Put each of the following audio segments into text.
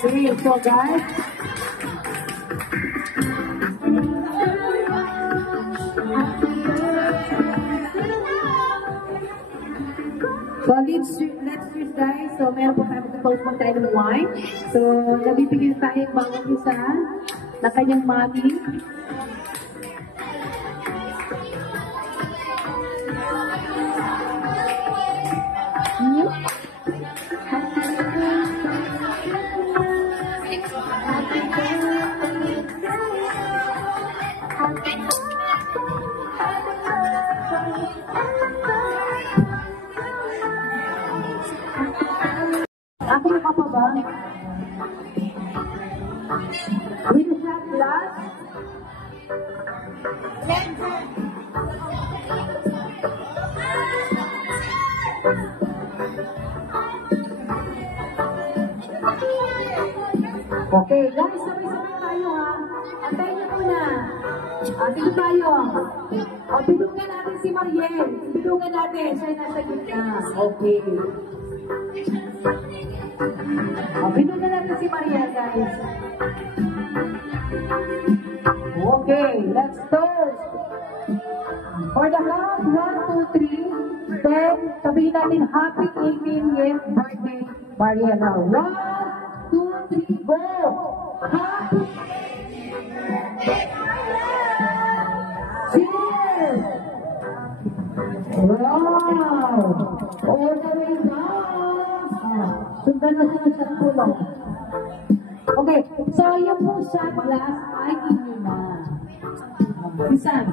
Okay, so guys, let's choose guys. So meron po tayo mag-post po tayo ng wine. So nabibigyan tayo bawat isa na kanyang mami. Ako na pa ba? With a shot glass? Okay, guys, sabay-sabay tayo ha. Antayin niyo muna. Dito tayo. Bilungan natin si Mariel. Bilungan natin. Siya nasa gitna. Okay. Bilungan natin si Mariel, guys. Okay, let's toast. For the count, 1, 2, 3. Then, sabihin natin, happy 18th birthday, Mariela. 1, 2, 3, go! Happy 18th! Cheers! Wow! All the way down! Sundan na siya sa tulong. Okay, so yung po shot glass ay inyo na. Isa.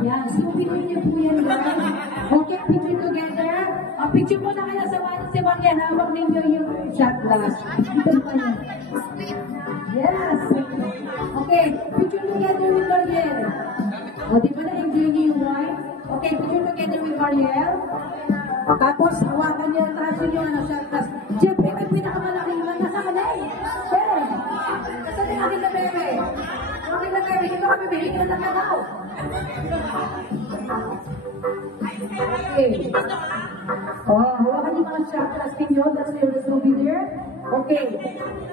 Yan, sumubin niyo po yan guys. Okay, picture together. Picture po na kayo sa si Mariel. Hawak ninyo yung shot glass. Ito pa yan. Yes. Okay, picture together with Mariel. Di ba na-enjoy niyo yung wine? Okay, picture together with Mariel. Tapos, hawakan niyo, trasin niyo ang shot glass. Siyempre, may pinakamalaking lang nasa kanay. Bebe! Saan yung aking na bebe? Aking na bebe, ito kami bebe, ito na tanaw. Okay. Hawakan niyo mga shot glass ninyo. That's the over there. Okay. 1